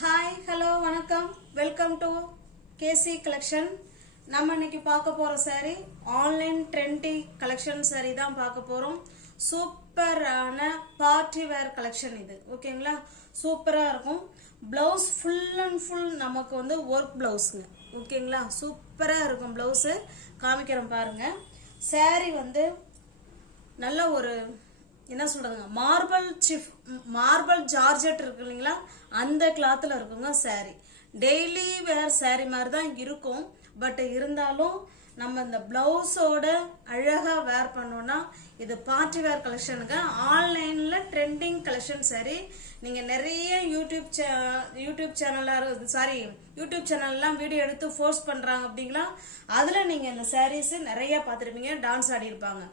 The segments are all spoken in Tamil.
ஹாய் ஹலோ வணக்கம் வெல்கம் டு கேசி கலெக்ஷன். நம்ம இன்னைக்கு பார்க்க போற sorry online trendy collection sorry தான் பார்க்க போறோம். சூப்பரான பார்ட்டி வேர் கலெக்ஷன் இது. ஓகேங்களா, சூப்பரா இருக்கும். பிளவுஸ் ஃபுல் அண்ட் ஃபுல் நமக்கு வந்து ஒர்க் பிளவுஸ்ங்க. ஓகேங்களா, சூப்பரா இருக்கும். பிளவுஸ் காமிக்கிறோம் பாருங்க. சாரி வந்து நல்ல ஒரு என்ன சொல்றதுங்க, மார்பிள் ஜார்ஜெட் இருக்கு இல்லைங்களா, அந்த கிளாத்ல இருக்குங்க சாரி. டெய்லி வேர் சாரி மாதிரி தான் இருக்கும். பட் இருந்தாலும் நம்ம இந்த பிளவுஸோட அழகா வேர் பண்ணோம்னா இது பார்ட்டி வேர் கலெக்ஷனுங்க. ஆன்லைன்ல ட்ரெண்டிங் கலெக்ஷன் சாரி. நீங்க நிறைய யூடியூப் சேனல்லாம் வீடியோ எடுத்து போஸ்ட் பண்றாங்க அப்படிங்களா, அதுல நீங்க இந்த சாரீஸ் நிறைய பார்த்துருப்பீங்க, டான்ஸ் ஆடி இருப்பாங்க.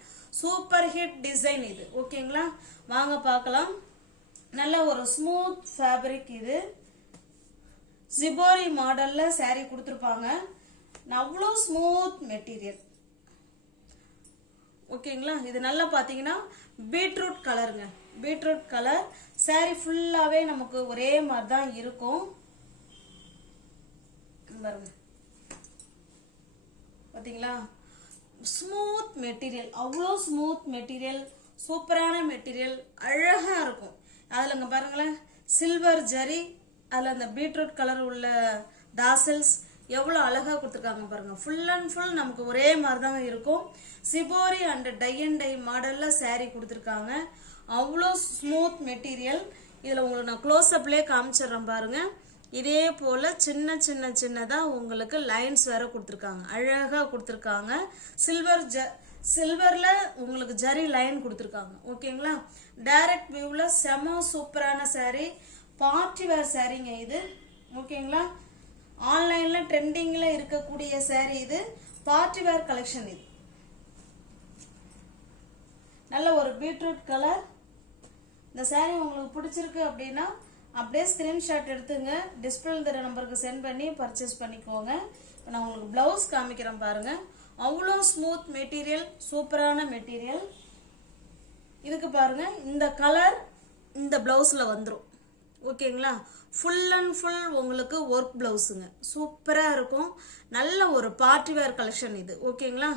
சூப்பர் ஹிட் டிசைன் இது. ஓகேங்களா, வாங்க பார்க்கலாம். நல்ல ஒரு ஸ்மூத் ஃபேப்ரிக் இது. ஜிபோரி மாடல்ல saree கொடுத்துருப்பாங்க. அவ்வளோ ஸ்மூத் மெட்டீரியல். ஓகேங்களா, இது நல்லா பாத்தீங்கன்னா பீட்ரூட் கலருங்க. பீட்ரூட் கலர் saree ஃபுல்லாவே நமக்கு ஒரே மாதிரி தான் இருக்கும். பாருங்க, பாத்தீங்களா, ஸ்மூத் மெட்டீரியல், அவ்வளோ ஸ்மூத் மெட்டீரியல், சூப்பரான மெட்டீரியல், அழகா இருக்கும். அதுல இங்க பாருங்களேன், சில்வர் ஜரி, அதுல அந்த பீட்ரூட் கலர் உள்ள தாசல்ஸ் எவ்வளவு அழகா கொடுத்துருக்காங்க பாருங்க. ஃபுல் அண்ட் ஃபுல் நமக்கு ஒரே மாதிரி தான் இருக்கும். Shibori and tie and dye மாடல்ல saree கொடுத்துருக்காங்க. அவ்வளோ ஸ்மூத் மெட்டீரியல். இதுல உங்களுக்கு நான் க்ளோஸ் அப்லயே காமிச்சிடுறேன் பாருங்க. இதே போல சின்னதா உங்களுக்கு லைன்ஸ் வேற கொடுத்துருக்காங்க, அழகா கொடுத்துருக்காங்க. சில்வர்ல உங்களுக்கு ஜரி லைன் கொடுத்துருக்காங்க. ஓகேங்களா, டைரக்ட் வியூல செம சூப்பரான saree, பார்ட்டி வேர் சாரீங்க இது. ஓகேங்களா, ஆன்லைன்ல ட்ரெண்டிங்ல இருக்கக்கூடிய saree இது. பார்ட்டி வேர் கலெக்ஷன் இது. நல்ல ஒரு பீட்ரூட் கலர். இந்த saree உங்களுக்கு பிடிச்சிருக்கு அப்படின்னா அப்படியே ஸ்கிரீன்ஷாட் எடுத்துங்க, டிஸ்பிளே தர நம்பருக்கு சென்ட் பண்ணி பர்ச்சேஸ் பண்ணிக்கோங்க. இப்போ நான் உங்களுக்கு பிளவுஸ் காமிக்கிறேன் பாருங்க. அவ்வளோ ஸ்மூத் மெட்டீரியல், சூப்பரான மெட்டீரியல். இதுக்கு பாருங்க, இந்த கலர் இந்த பிளவுஸ்ல வந்துடும். ஓகேங்களா, ஃபுல் அண்ட் ஃபுல் உங்களுக்கு ஒர்க் பிளவுஸுங்க. சூப்பரா இருக்கும். நல்ல ஒரு பார்ட்டி வேர் கலெக்ஷன் இது. ஓகேங்களா,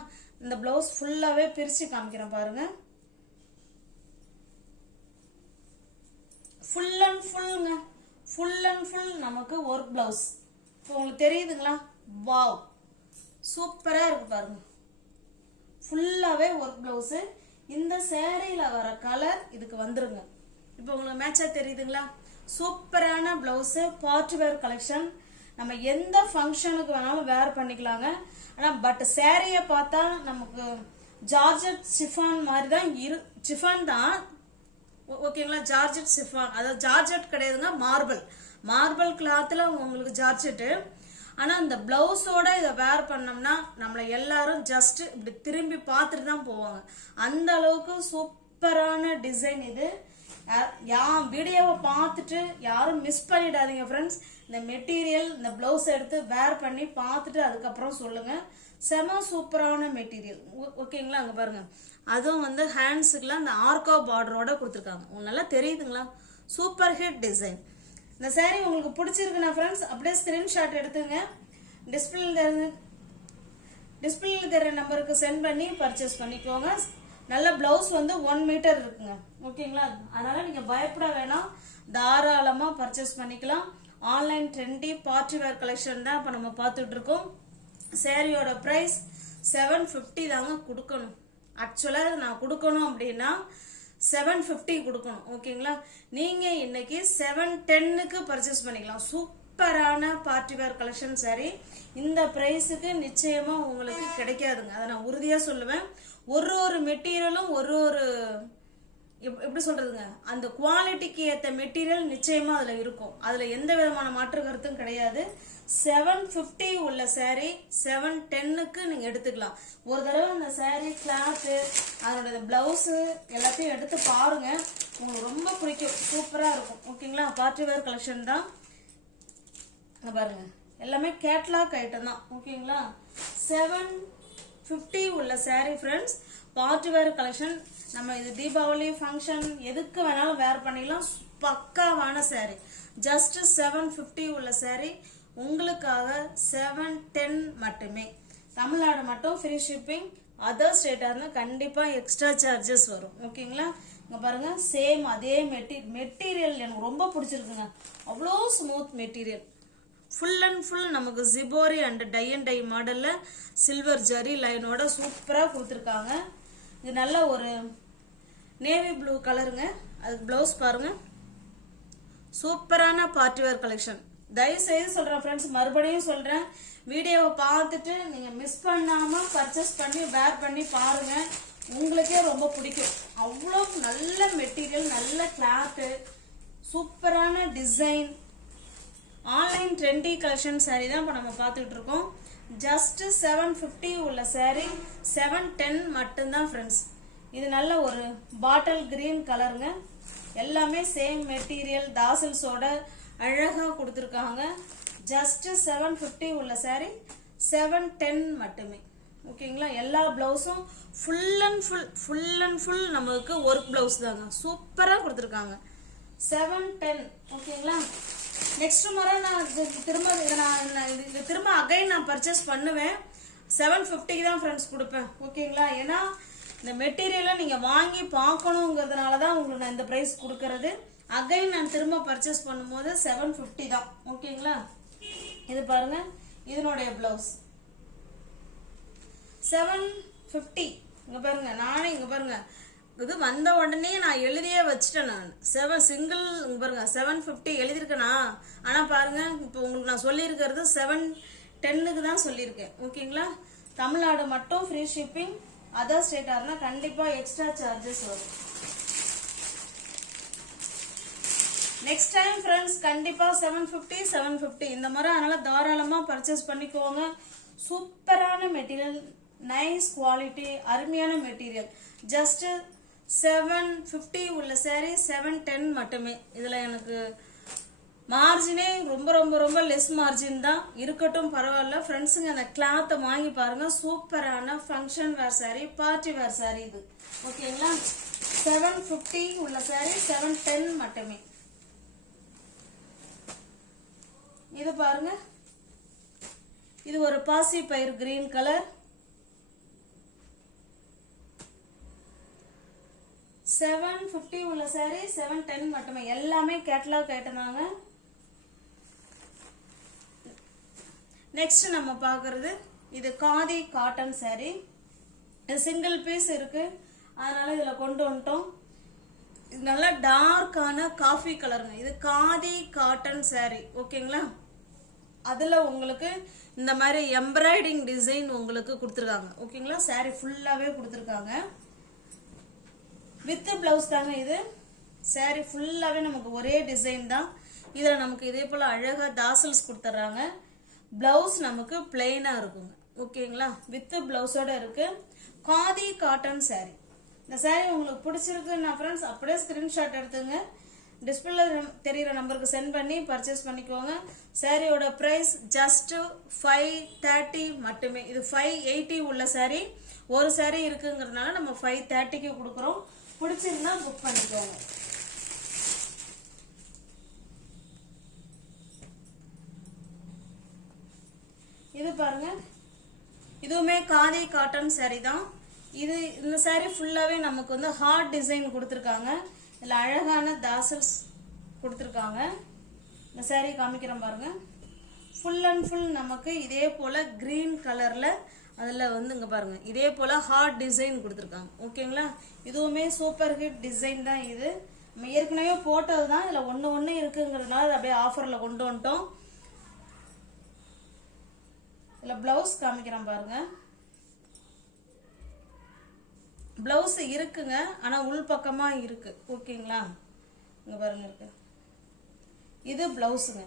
இந்த பிளவுஸ் ஃபுல்லாவே பிரிச்சு காமிக்கிறேன் பாருங்க. ஃபுல் அண்ட் ஃபுல்லுங்க, ஃபுல் அண்ட் ஃபுல் நமக்கு ஒர்க் பிளவுஸ். இப்போ உங்களுக்கு தெரியுதுங்களா? வாவ், சூப்பரா இருக்கு பாருங்க. ஃபுல்லாவே ஒர்க் பிளவுஸ். இந்த சேரீல வர கலர் இதுக்கு வந்துருங்க. இப்போ உங்களுக்கு மேட்சா தெரியுதுங்களா? சூப்பரான பிளவுஸ், பார்ட்டி வேர் கலெக்ஷன். நம்ம எந்த ஃபங்க்ஷனுக்கு வேணாலும் வேர் பண்ணிக்கலாங்க. ஆனா பட் சேரீய பார்த்தா நமக்கு ஜார்ஜெட் சிஃபான் மாதிரி தான் சிஃபான் தான். ஓகேங்களா, ஜார்ஜெட் சிஃபான், அதாவது ஜார்ஜெட் கிடையாதுங்க, மார்பிள் கிளாத்ல உங்களுக்கு ஜார்ஜெட். ஆனா இந்த பிளவுஸோட இதை வேர் பண்ணோம்னா நம்மள எல்லாரும் ஜஸ்ட் இப்படி திரும்பி பார்த்துட்டு தான் போவாங்க. அந்த அளவுக்கு சூப்பரான டிசைன் இது. வீடியோவை பார்த்துட்டு யாரும் மிஸ் பண்ணிடாதீங்க ஃப்ரெண்ட்ஸ். இந்த மெட்டீரியல், இந்த பிளவுஸ் எடுத்து வேர் பண்ணி பார்த்துட்டு அதுக்கப்புறம் சொல்லுங்க. செம சூப்பரான மெட்டீரியல். ஓகேங்களா, அங்க பாருங்க, அதுவும் வந்து ஹேண்ட்ஸுக்குலாம் அந்த ஆர்கோ பார்டரோட கொடுத்துருக்காங்க. உங்களுக்கு நல்லா தெரியுதுங்களா? Super hit design. இந்த saree உங்களுக்கு பிடிச்சிருக்குன்னா ஃப்ரெண்ட்ஸ் அப்படியே ஸ்கிரீன்ஷாட் எடுத்துங்க, டிஸ்பிளேல தர நம்பருக்கு சென்ட் பண்ணி பர்ச்சேஸ் பண்ணிக்கோங்க. நல்ல பிளவுஸ் வந்து 1 மீட்டர் இருக்குங்க. ஓகேங்களா, அதனால நீங்க பயப்பட வேணாம், தாராளமா பர்ச்சேஸ் பண்ணிக்கலாம். Online trendy party wear collection தான் இப்ப நம்ம பார்த்துட்டு இருக்கோம். சாரியோட பிரைஸ் 750 தாங்க கொடுக்கணும். ஆக்சுவலா நான் கொடுக்கணும் அப்படின்னா 750 கொடுக்கணும். ஓகேங்களா, நீங்க இன்னைக்கு 710க்கு பர்ச்சேஸ் பண்ணிக்கலாம். சூப்பரான பார்ட்டி வேர் கலெக்ஷன் சாரி. இந்த பிரைஸுக்கு நிச்சயமா உங்களுக்கு கிடைக்காதுங்க, அதை நான் உறுதியா சொல்லுவேன். ஒரு மெட்டீரியலும் ஒரு எப்படி சொல்றதுங்க, அந்த குவாலிட்டிக்கு ஏத்த மெட்டீரியல் நிச்சயமா அதுல இருக்கும். அதுல எந்த விதமான மாற்று கருத்தும் கிடையாது. 750 உள்ள saree 710க்கு நீங்க எடுத்துக்கலாம். ஒரு தடவை அந்த saree கிளாத், அதோட பிளவுஸ் எல்லாத்தையும் எடுத்து பாருங்க, உங்களுக்கு ரொம்ப பிடிக்கும். சூப்பரா இருக்கும். ஓகேங்களா, பார்ட்டி வேர் கலெக்ஷன் தான். பாருங்க, எல்லாமே கேட்லாக் ஐட்டம் தான். ஓகேங்களா, 750 உள்ள saree friends, party wear collection. நம்ம இது தீபாவளி ஃபங்க்ஷன் எதுக்கு வேணாலும் வேர் பண்ணிக்கலாம். பக்காவான saree. ஜஸ்ட் 750 உள்ள saree உங்களுக்காக 710 மட்டுமே. தமிழ்நாடு மட்டும் ஃப்ரீ ஷிப்பிங். அதர் ஸ்டேட்டா இருந்தா கண்டிப்பா எக்ஸ்ட்ரா சார்ஜஸ் வரும். ஓகேங்களா? இங்க பாருங்க சேம் அதே மெட்டீரியல் எனக்கு ரொம்ப பிடிச்சிருக்குங்க. அவ்வளோ smooth material. Full and full நமக்கு ஜிபோரி அண்ட் டை அண்ட் டை மாடல்ல சில்வர் ஜரி லைனோட சூப்பரா கொடுத்துருக்காங்க. இது நல்ல ஒரு நேவி ப்ளூ கலருங்க. அதுக்கு பிளவுஸ் பாருங்க. சூப்பரான பார்ட்டி வேர் கலெக்ஷன். தயவு செய்து சொல்றேன் ஃப்ரெண்ட்ஸ், மறுபடியும் சொல்றேன், வீடியோவை பார்த்துட்டு நீங்க மிஸ் பண்ணாம பர்ச்சேஸ் பண்ணி வேர் பண்ணி பாருங்க. உங்களுக்கே ரொம்ப பிடிக்கும். அவ்வளோ நல்ல மெட்டீரியல், நல்ல கிளாத்து, சூப்பரான design. Online trendy collection saree தான் இப்போ நம்ம பார்த்துட்டு இருக்கோம். ஜஸ்ட் 750 உள்ள saree 710 மட்டும்தான் ஃப்ரெண்ட்ஸ். இது நல்ல ஒரு பாட்டில் கிரீன் கலருங்க. எல்லாமே சேம் மெட்டீரியல் தாசில்ஸோட அழகா கொடுத்துருக்காங்க. ஜஸ்ட் 750 உள்ள saree 710 மட்டுமே. ஓகேங்களா? எல்லா பிளவுஸும் ஃபுல் அண்ட் ஃபுல் நமக்கு ஒர்க் பிளவுஸ் தாங்க. சூப்பரா கொடுத்துருக்காங்க. 710. ஓகேங்களா? நெக்ஸ்ட் முறை நான் திரும்ப அகைன் நான் பர்ச்சேஸ் பண்ணுவேன். 750 தான் ஃப்ரெண்ட்ஸ் கொடுப்பேன். ஓகேங்களா? ஏன்னா இந்த மெட்டீரியலை நீங்க வாங்கி பார்க்கணுங்கிறதுனால தான் உங்களுக்கு நான் இந்த பிரைஸ் கொடுக்கறது. அகைன் நான் திரும்ப பர்ச்சேஸ் பண்ணும்போது 750 தான். ஓகேங்களா? இது பாருங்க, இதனுடைய பிளவுஸ் 750. இங்க பாருங்க, நானே இங்க பாருங்க, இது வந்த உடனே நான் எழுதியே வச்சுட்டேன். நான் 7 சிங்கிள் இங்க பாருங்க 750 எழுதியிருக்கேனா. ஆனா பாருங்க, இப்போ உங்களுக்கு நான் சொல்லியிருக்கிறது 710க்கு தான் சொல்லியிருக்கேன். ஓகேங்களா? தமிழ்நாடு மட்டும் ஃப்ரீ ஷிப்பிங். அதர் ஸ்டேட்டா இருந்தா கண்டிப்பா எக்ஸ்ட்ரா சார்ஜஸ் வரும். நெக்ஸ்ட் டைம் ஃப்ரெண்ட்ஸ் கண்டிப்பா 750 இந்த மாதிரி. அதனால தாராளமா பர்ச்சேஸ் பண்ணிக்கோங்க. சூப்பரான மெட்டீரியல், நைஸ் குவாலிட்டி, அருமையான மெட்டீரியல். ஜஸ்ட் 750 உள்ள saree 710 மட்டுமே. இதுல எனக்கு மார்ஜினே ரொம்ப ரொம்ப ரொம்ப லெஸ் மார்ஜின் தான். இருக்கட்டும், பரவாயில்ல ஃப்ரெண்ட்ஸுங்க. அந்த கிளாத்தை வாங்கி பாருங்க. சூப்பரான ஃபங்க்ஷன் வேர் saree, பார்ட்டி வேர் saree இது. ஓகேங்களா? 750 உள்ள saree 710 மட்டுமே. இது பாருங்க, இது ஒரு பாசி பயிர் கிரீன் கலர். 750 உள்ள saree 710 மட்டுமே. எல்லாமே கேட்டலாக் ஐட்டம்தாங்க. நெக்ஸ்ட் நம்ம பார்க்கறது இது காதி காட்டன் saree. இது சிங்கிள் பீஸ் இருக்கு, அதனால இதுல கொண்டு வந்துட்டோம். இது நல்ல டார்க்கான காஃபி கலருங்க. இது காதி காட்டன் saree. ஓகேங்களா? அதுல உங்களுக்கு இந்த மாதிரி எம்ப்ராய்டிங் டிசைன் உங்களுக்கு கொடுத்துருக்காங்க. ஓகேங்களா? saree ஃபுல்லாவே கொடுத்துருக்காங்க. வித் பிளவுஸ் தாங்க இது. saree ஃபுல்லாவே நமக்கு ஒரே டிசைன் தான். இதுல நமக்கு இதே போல அழகா தாசல்ஸ் கொடுத்துறாங்க. பிளவுஸ் நமக்கு பிளெயினா இருக்குங்க. ஓகேங்களா? வித் பிளவுஸோட இருக்கு. Khadi cotton saree. இந்த saree உங்களுக்கு பிடிச்சிருக்குன்னா ஃப்ரெண்ட்ஸ் அப்படியே ஸ்கிரீன்ஷாட் எடுத்துங்க. டிஸ்பிளேல தெரியுற நம்பருக்கு சென்ட் பண்ணி பர்ச்சேஸ் பண்ணிக்கோங்க. சாரியோட பிரைஸ் ஜஸ்ட் 530 மட்டுமே. இது 580 உள்ள saree. ஒரு saree இருக்குங்கிறதுனால நம்ம 530க்கு கொடுக்குறோம். பிடிச்சிருந்தா புக் பண்ணிக்கோங்க. இது பாருங்க, இதுவுமே காதி காட்டன் saree தான். இது இந்த saree ஃபுல்லாவே நமக்கு வந்து ஹார்ட் டிசைன் கொடுத்துருக்காங்க. இதுல அழகான தாசல்ஸ் கொடுத்துருக்காங்க. இந்த saree காமிக்கிறேன் பாருங்க. ஃபுல் அண்ட் ஃபுல் நமக்கு இதே போல கிரீன் கலர்ல அதுல வந்து இங்க பாருங்க இதே போல ஹார்ட் டிசைன் கொடுத்துருக்காங்க. ஓகேங்களா? இதுவுமே சூப்பர் ஹிட் டிசைன் தான். இது நம்ம ஏற்கனவே போட்டது தான். இதுல ஒண்ணு இருக்குங்கிறதுனால அப்படியே ஆஃபர்ல கொண்டு வந்துட்டோம். இதுல பிளவுஸ் காமிக்கிறேன் பாருங்க. பிளவுஸ் இருக்குங்க, ஆனா உள் பக்கமா இருக்கு. ஓகேங்களா? இங்க பாருங்க இருக்கு. இது பிளவுஸுங்க.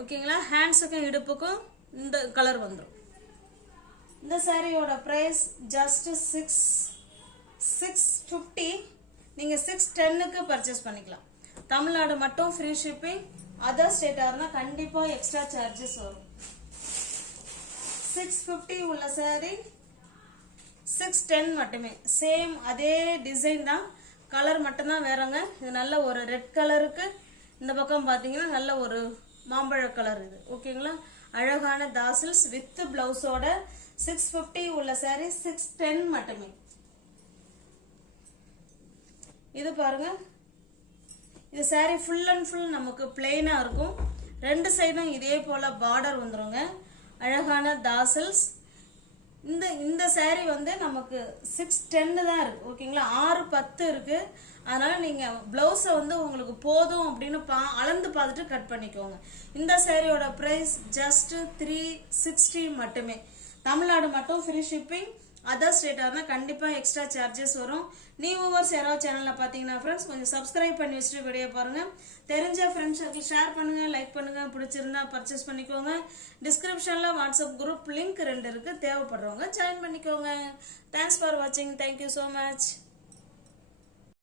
ஓகேங்களா? ஹேண்ட்ஸுக்கும் இடுப்புக்கும் இந்த கலர் வந்துடும். இந்த சாரியோட பிரைஸ் ஜஸ்ட் 650. நீங்க 610க்கு பர்ச்சேஸ் பண்ணிக்கலாம். தமிழ்நாடு மட்டும் ஃப்ரீ ஷிப்பிங். அதர் ஸ்டேட்டா இருந்தா கண்டிப்பா எக்ஸ்ட்ரா சார்ஜஸ் வரும். 650 உள்ள saree 610 மட்டுமே. சேம் அதே டிசைன் தான். கலர் மட்டும்தான் வேறங்க. இது நல்ல ஒரு ரெட் கலருக்கு, இந்த பக்கம் பார்த்தீங்கன்னா நல்ல ஒரு மாம்பழ கலர் இது. ஓகேங்களா? அழகான தாசில்ஸ் வித் பிளவுஸோட 650 உள்ள saree 610 மட்டுமே. இது பாருங்க, இது saree ஃபுல் அண்ட் ஃபுல் நமக்கு பிளெயினா இருக்கும். ரெண்டு சைடும் இதே போல பார்டர் வந்துருங்க. அழகான தாசில்ஸ். இந்த saree வந்து நமக்கு 610 தான் இருக்கு. ஓகேங்களா? 610 இருக்கு. அதனால நீங்க பிளவுஸை வந்து உங்களுக்கு போதும் அப்படின்னு அளந்து பார்த்துட்டு கட் பண்ணிக்கோங்க. இந்த சாரியோட பிரைஸ் ஜஸ்ட் 360 மட்டுமே. தமிழ்நாடு மட்டும் ஃப்ரீ ஷிப்பிங். அதர் ஸ்டேட்டாக இருந்தால் கண்டிப்பாக எக்ஸ்ட்ரா சார்ஜஸ் வரும். நியூவர்ஸ் யாராவது சேனலில் பார்த்தீங்கன்னா ஃப்ரெண்ட்ஸ் கொஞ்சம் சப்ஸ்கிரைப் பண்ணி வச்சுட்டு வீடியோ பாருங்கள். தெரிஞ்ச ஃப்ரெண்ட்ஸ் சர்க்கிள் ஷேர் பண்ணுங்கள், லைக் பண்ணுங்கள், பிடிச்சிருந்தா பர்ச்சேஸ் பண்ணிக்கோங்க. டிஸ்கிரிப்ஷனில் வாட்ஸ்அப் குரூப் லிங்க் 2 இருக்குது, தேவைப்படுறவங்க ஜாயின் பண்ணிக்கோங்க. தேங்க்ஸ் ஃபார் வாட்சிங். Thank you so much.